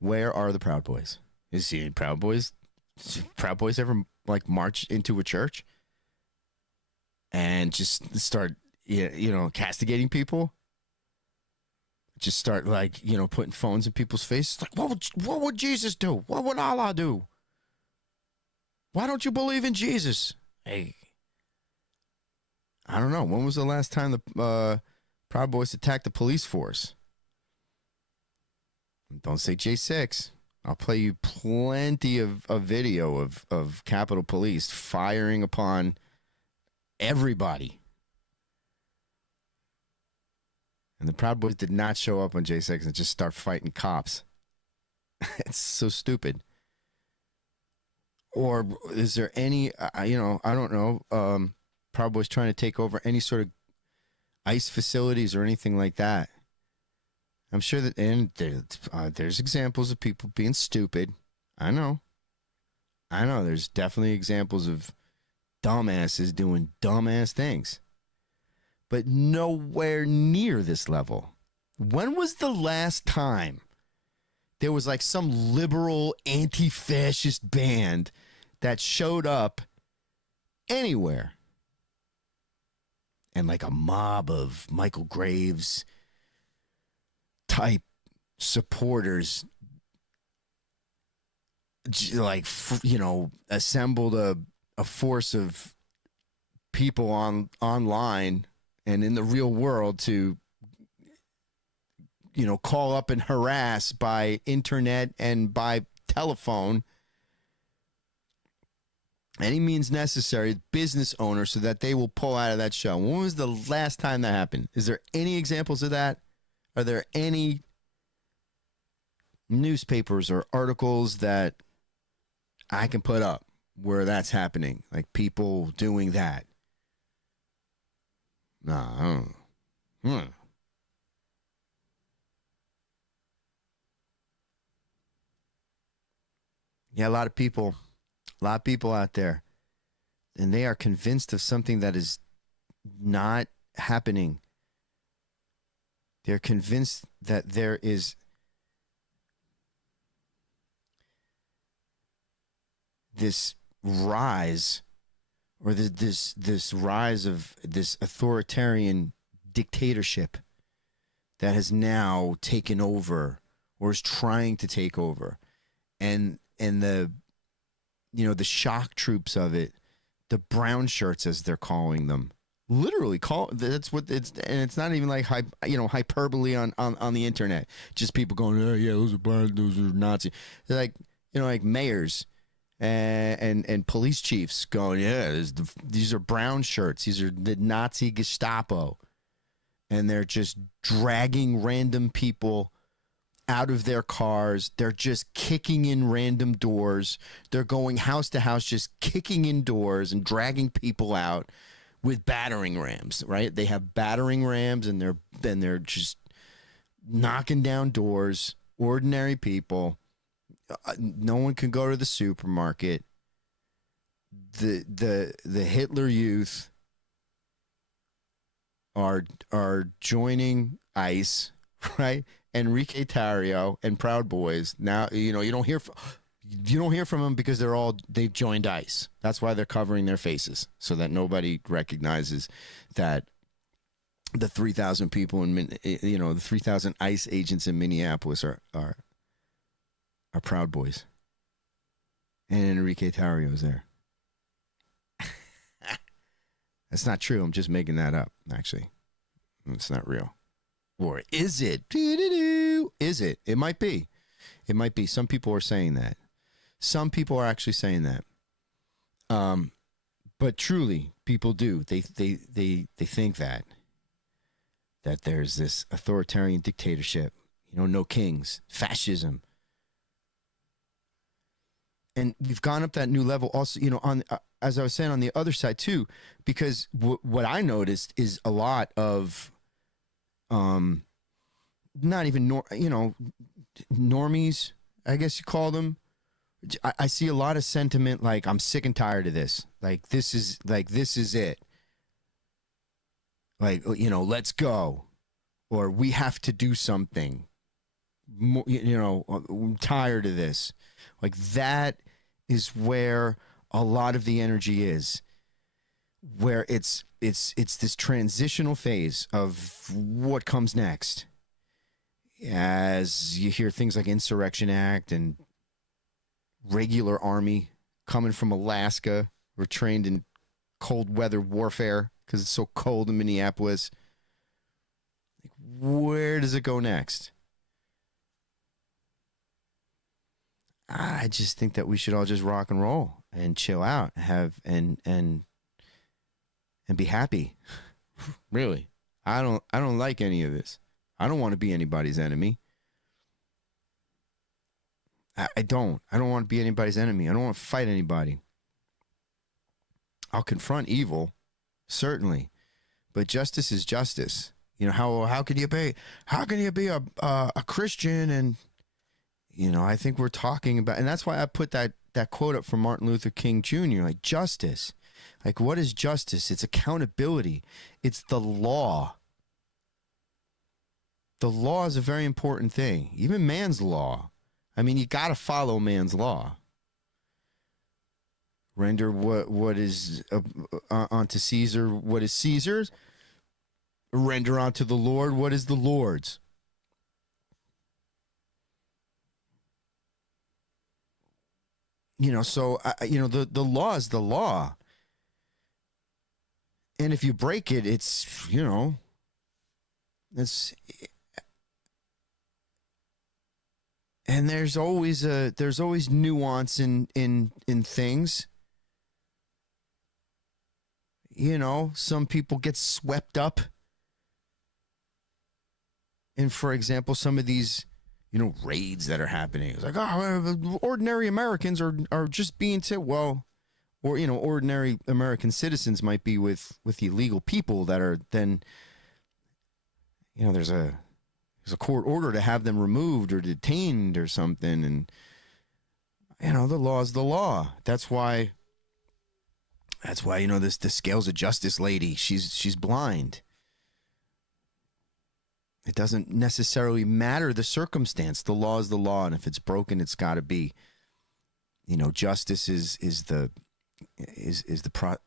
Where are the Proud Boys? Is he Proud Boys? Proud Boys ever like march into a church and just start, castigating people? Just start like, putting phones in people's faces. Like, what would Jesus do? What would Allah do? Why don't you believe in Jesus? Hey, I don't know. When was the last time the Proud Boys attacked the police force? Don't say J6. I'll play you plenty of video of Capitol Police firing upon everybody. And the Proud Boys did not show up on J6 and just start fighting cops. It's so stupid. Or is there any, I don't know, Proud Boys trying to take over any sort of ICE facilities or anything like that? I'm sure that, and there's examples of people being stupid. I know. There's definitely examples of dumbasses doing dumbass things. But nowhere near this level. When was the last time there was like some liberal anti-fascist band that showed up anywhere and like a mob of Michael Graves type supporters like, assembled a force of people online and in the real world to, call up and harass by internet and by telephone, any means necessary, business owners, so that they will pull out of that show. When was the last time that happened? Is there any examples of that? Are there any newspapers or articles that I can put up where that's happening? Like people doing that? Nah, I don't know. Yeah, a lot of people out there, and they are convinced of something that is not happening. They're convinced that there is this rise, or this rise of this authoritarian dictatorship that has now taken over or is trying to take over, and the the shock troops of it, the brown shirts as they're calling them. Literally that's what it's, and it's not even like hyperbole on the internet. Just people going, oh yeah, those are bad, those are Nazi. They're like, like mayors and police chiefs going, yeah, these are brown shirts. These are the Nazi Gestapo, and they're just dragging random people out of their cars. They're just kicking in random doors. They're going house to house, just kicking in doors and dragging people out with battering rams, right? They have battering rams, and they're just knocking down doors ordinary people. No one can go to the supermarket. The Hitler Youth are joining ICE, right? Enrique Tarrio and Proud Boys. Now you don't hear from them because they've joined ICE. That's why they're covering their faces so that nobody recognizes that the 3,000 people the 3,000 ICE agents in Minneapolis are Proud Boys. And Enrique Tarrio is there. That's not true. I'm just making that up, actually. It's not real. Or is it? Is it? It might be. It might be. Some people are saying that. Some people are actually saying that. But truly, people do. They think that there's this authoritarian dictatorship, no kings, fascism. And we've gone up that new level also, on as I was saying, on the other side too, because what I noticed is a lot of not even normies, I guess you call them. I see a lot of sentiment like, I'm sick and tired of this. Like this is it. Like, let's go, or we have to do something. I'm tired of this. Like that is where a lot of the energy is, where it's this transitional phase of what comes next. As you hear things like Insurrection Act and regular army coming from Alaska, we're trained in cold weather warfare because it's so cold in Minneapolis. Like, where does it go next? I just think that we should all just rock and roll and chill out, and be happy. Really, I don't like any of this. I don't want to be anybody's enemy. I don't want to be anybody's enemy. I don't want to fight anybody. I'll confront evil, certainly, but justice is justice. How can you be a Christian? And I think we're talking about, and that's why I put that quote up from Martin Luther King Jr. Like, justice. Like, what is justice? It's accountability. It's the law. The law is a very important thing. Even man's law. I mean, you got to follow man's law. Render what is unto Caesar what is Caesar's. Render unto the Lord what is the Lord's. So the law is the law, and if you break it, it's and there's always nuance in things. Some people get swept up. And for example, some of these, raids that are happening. It's like, ordinary Americans are just being or ordinary American citizens might be with illegal people that are then, there's a court order to have them removed or detained or something. And, the law is the law. That's why, the scales of justice lady, she's blind. It doesn't necessarily matter the circumstance. The law is the law, and if it's broken, it's got to be. Justice is the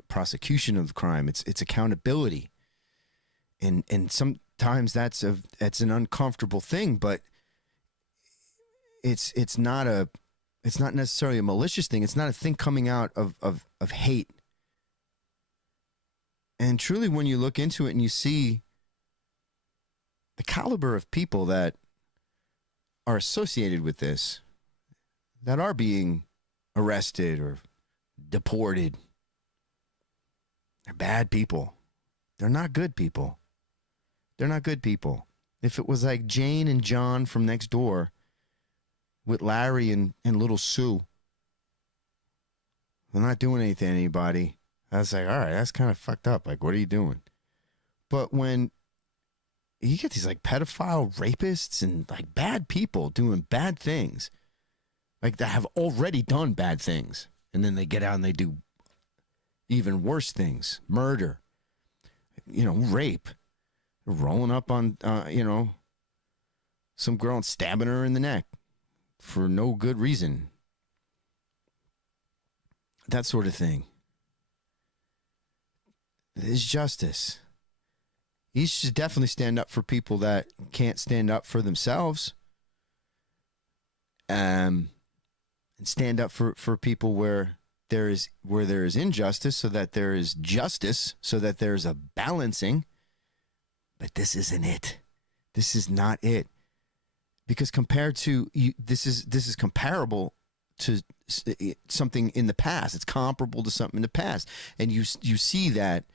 prosecution of the crime. It's accountability, and sometimes that's an uncomfortable thing, but it's not necessarily a malicious thing. It's not a thing coming out of hate. And truly, when you look into it and you see the caliber of people that are associated with this, that are being arrested or deported, they're bad people. They're not good people. They're not good people. If it was like Jane and John from next door with Larry and little Sue, they're not doing anything to anybody. I was like, all right, that's kind of fucked up. Like, what are you doing? But when you get these like pedophile rapists and like bad people doing bad things, like that have already done bad things, and then they get out and they do even worse things, murder, rape, rolling up on some girl and stabbing her in the neck for no good reason, that sort of thing. Is justice. You should definitely stand up for people that can't stand up for themselves. And stand up for people where there is injustice, so that there is justice, so that there is a balancing. But this isn't it. This is not it. Because compared to this is comparable to something in the past. It's comparable to something in the past, and you see that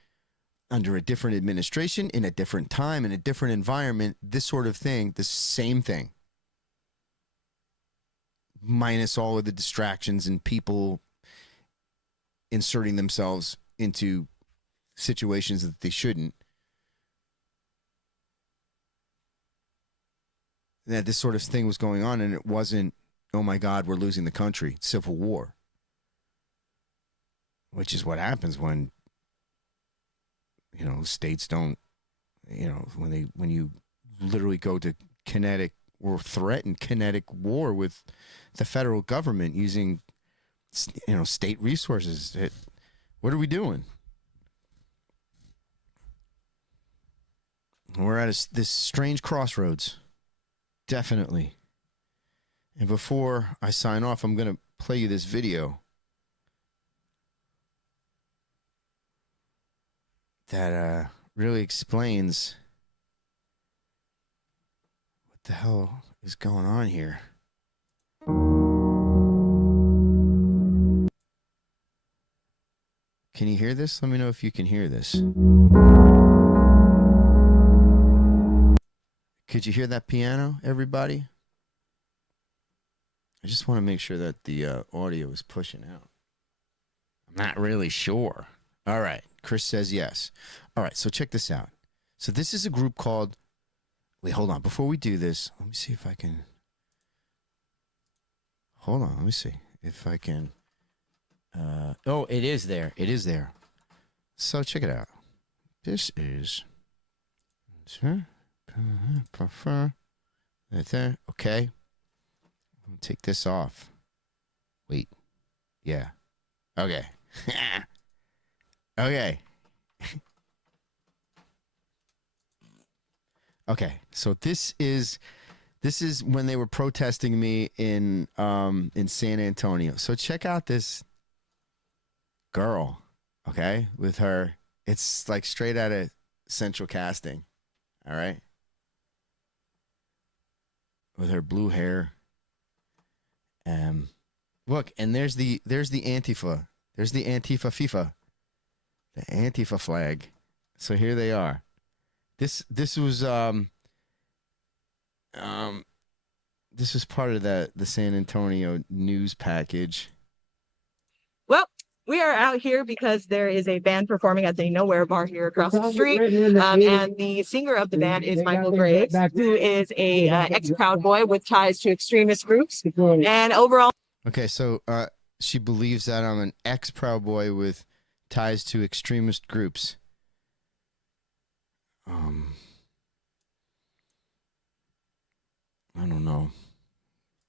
under a different administration, in a different time, in a different environment, this sort of thing, the same thing, minus all of the distractions and people inserting themselves into situations that they shouldn't. That this sort of thing was going on, and it wasn't, oh my God, we're losing the country, civil war, which is what happens when states don't, when you literally go to kinetic or threaten kinetic war with the federal government using, state resources. What are we doing? We're at this strange crossroads. Definitely. And before I sign off, I'm going to play you this video that really explains what the hell is going on here. Can you hear this? Let me know if you can hear this. Could you hear that piano, everybody? I just want to make sure that the audio is pushing out. I'm not really sure. All right. Chris says yes. All right. So check this out. So this is a group called... Wait, hold on. Before we do this, let me see if I can... Hold on. Let me see if I can... Oh, it is there. It is there. So check it out. This is... Right there. Okay. Take this off. Wait. Yeah. Okay. Okay. Okay. So this is when they were protesting me in San Antonio. So check out this girl, okay, with her. It's like straight out of Central Casting. All right. With her blue hair. Look, and there's the Antifa. There's the Antifa FIFA. The Antifa flag. So here they are. This was this was part of the San Antonio news package. Well, we are out here because there is a band performing at the Nowhere Bar here across the street, and the singer of the band is Michael Graves, who is a ex-Proud Boy with ties to extremist groups, and overall... Okay, so she believes that I'm an ex-Proud Boy with ties to extremist groups. I don't know.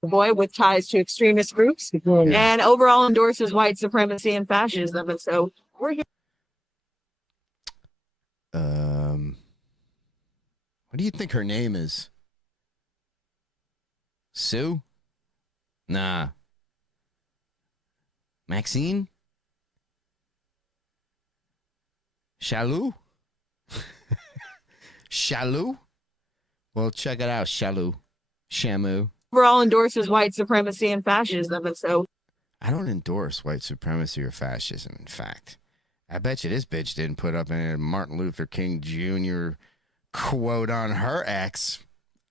Boy with ties to extremist groups, and overall endorses white supremacy and fascism. And so we're here. What do you think her name is? Sue? Nah. Maxine? Shalou? Shalou? Well, check it out, Shalou. Shamu. Overall endorses white supremacy and fascism. And so I don't endorse white supremacy or fascism, in fact. I bet you this bitch didn't put up a Martin Luther King Jr. quote on her ex.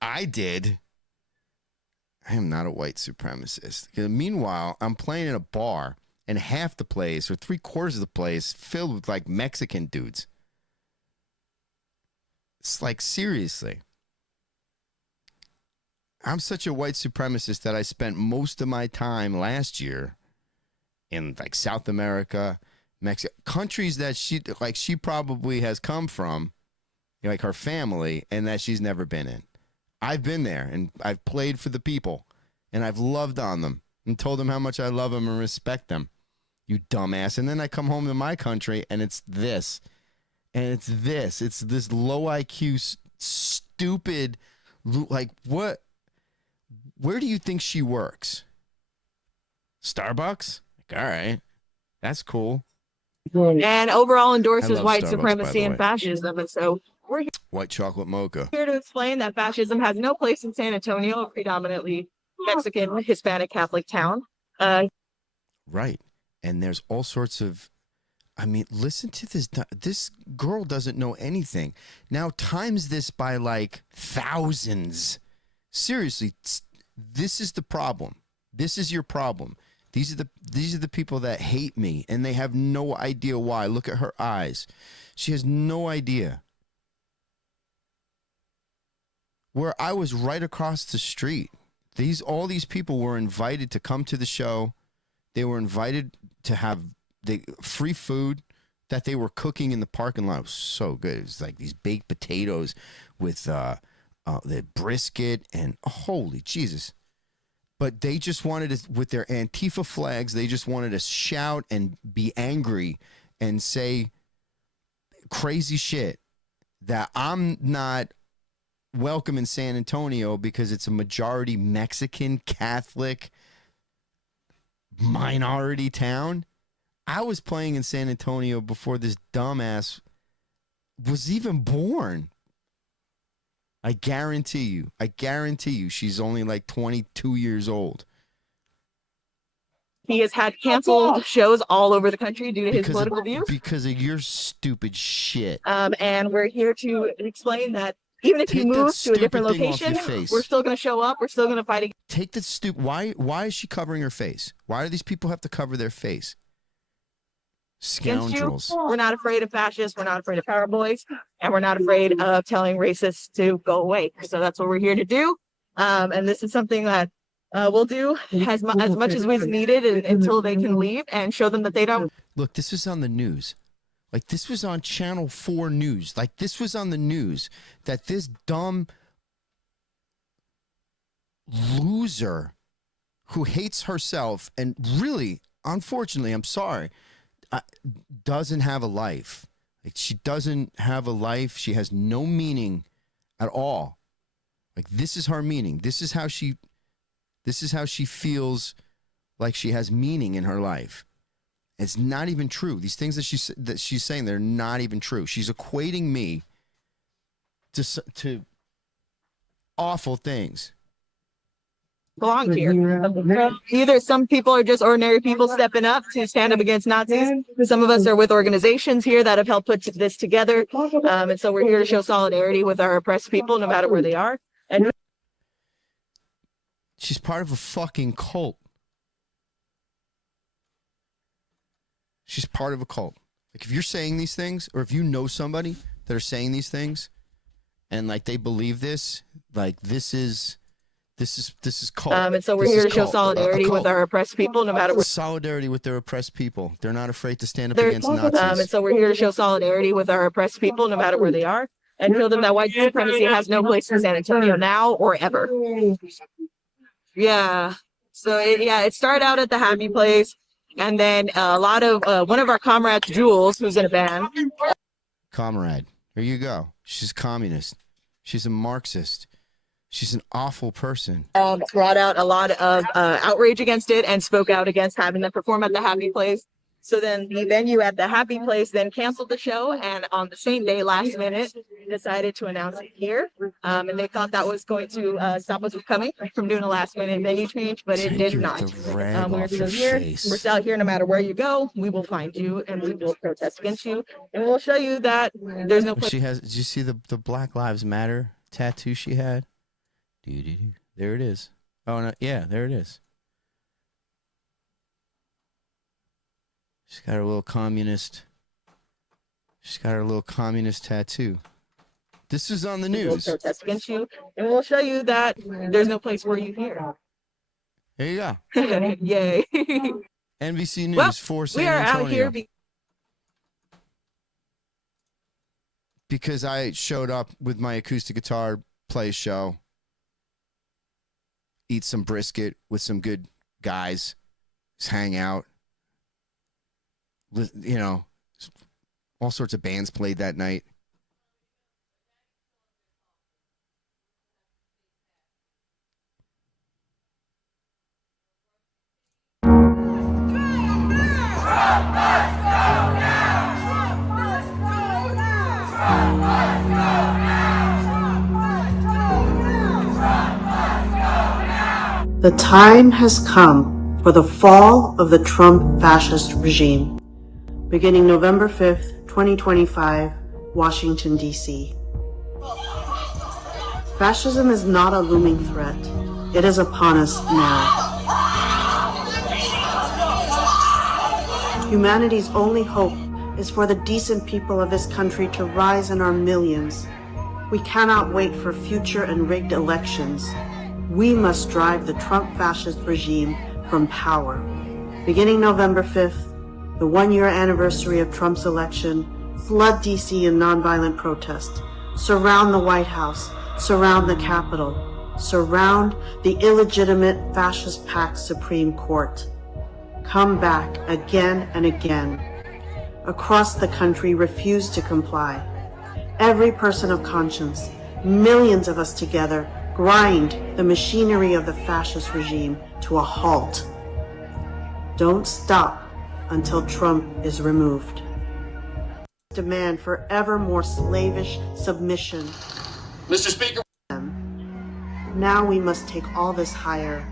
I did. I am not a white supremacist. Meanwhile, I'm playing in a bar, and half the place, or 3/4 of the place, filled with like Mexican dudes. It's like, seriously. I'm such a white supremacist that I spent most of my time last year in like South America, Mexico, countries that she probably has come from, like her family, and that she's never been in. I've been there, and I've played for the people, and I've loved on them and told them how much I love them and respect them. You dumbass. And then I come home to my country, and it's this. And it's this. It's this low IQ, stupid, like, what? Where do you think she works? Starbucks? Like, all right. That's cool. And overall I endorses love white Starbucks, by supremacy the and way. fascism. And so we're White chocolate mocha. here to explain that fascism has no place in San Antonio, a predominantly Mexican, Hispanic Catholic town. Right. And there's all sorts of, I mean, listen to this. This girl doesn't know anything. Now times this by like thousands. Seriously, this is the problem. This is your problem. These are the people that hate me, and they have no idea why. Look at her eyes. She has no idea. Where I was right across the street. All these people were invited to come to the show. They were invited to have the free food that they were cooking in the parking lot. It was so good. It was like these baked potatoes with the brisket, and holy Jesus. But they just wanted to, with their Antifa flags, they just wanted to shout and be angry and say crazy shit that I'm not welcome in San Antonio because it's a majority Mexican Catholic minority town. I was playing in San Antonio before this dumbass was even born. I guarantee you she's only like 22 years old. He has had canceled shows all over the country due to his political views. Because of your stupid shit. And we're here to explain that even if Take you that move to a different stupid thing off your location, face. we're still going to show up. We're still going to fight against Take the stupid. Why is she covering her face? Why do these people have to cover their face? you. Scoundrels. We're not afraid of fascists. We're not afraid of power boys. And we're not afraid of telling racists to go away. So that's what we're here to do. And this is something that we'll do as much as is needed until they can leave and show them that they don't. Look, this was on the news. Like, this was on Channel 4 News. Like, this was on the news that this dumb loser who hates herself and really, unfortunately, I'm sorry, doesn't have a life. Like, she doesn't have a life. She has no meaning at all. Like, this is her meaning. This is how she feels like she has meaning in her life. It's not even true. These things that she's saying, they're not even true. She's equating me to awful things. Belong here. Either some people are just ordinary people stepping up to stand up against Nazis. Some of us are with organizations here that have helped put this together. And so we're here to show solidarity with our oppressed people, no matter where they are. And she's part of a fucking cult. She's part of a cult. Like, if you're saying these things, or if you know somebody that are saying these things, and like they believe this, like this is cult. And so we're here to show solidarity with our oppressed people, no matter where. Solidarity with their oppressed people. They're not afraid to stand up against Nazis. And so we're here to show solidarity with our oppressed people, no matter where they are, and show them that white supremacy has no place in San Antonio now or ever. Yeah. So it started out at the Happy Place. And then a lot of one of our comrades, Jules, who's in a band. Comrade, here you go. She's communist. She's a Marxist. She's an awful person. Brought out a lot of outrage against it and spoke out against having them perform at the Happy Place. So then the venue at the Happy Place then canceled the show, and on the same day, last minute, decided to announce it here. And they thought that was going to stop us from doing a last minute venue change, but it did not. We're still here. We're still here no matter where you go. We will find you and we will protest against you. And we'll show you that there's no place. She has, did you see the Black Lives Matter tattoo she had? There it is. Oh, no, yeah, there it is. She's got her little communist. She's got her little communist tattoo. This is on the We will news. protest against you, and we'll show you that there's no place for you here. There you go. Yay. NBC News Well, for we San are Antonio. out here because I showed up with my acoustic guitar, play a show, eat some brisket with some good guys, just hang out. You know, all sorts of bands played that night. The time has come for the fall of the Trump fascist regime. Beginning November 5th, 2025, Washington, D.C. Fascism is not a looming threat. It is upon us now. Humanity's only hope is for the decent people of this country to rise in our millions. We cannot wait for future and rigged elections. We must drive the Trump fascist regime from power. Beginning November 5th, the one-year anniversary of Trump's election, flood D.C. in nonviolent protest. Surround the White House. Surround the Capitol. Surround the illegitimate fascist-packed Supreme Court. Come back again and again. Across the country, refuse to comply. Every person of conscience, millions of us together, grind the machinery of the fascist regime to a halt. Don't stop until Trump is removed. Demand for ever more slavish submission. Mr. Speaker. Now we must take all this higher.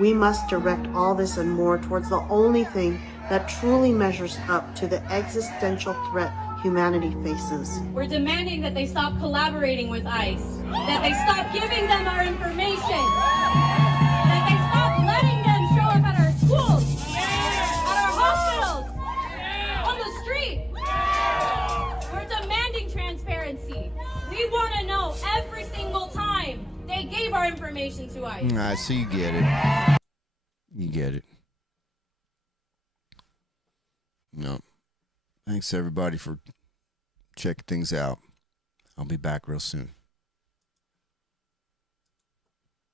We must direct all this and more towards the only thing that truly measures up to the existential threat humanity faces. We're demanding that they stop collaborating with ICE, that they stop giving them our information, that they stop letting them show up at our schools, at our hospitals, on the street. We're demanding transparency. We want to know every single time they gave our information to ICE. So you get it. You get it. No. Thanks everybody for checking things out. I'll be back real soon.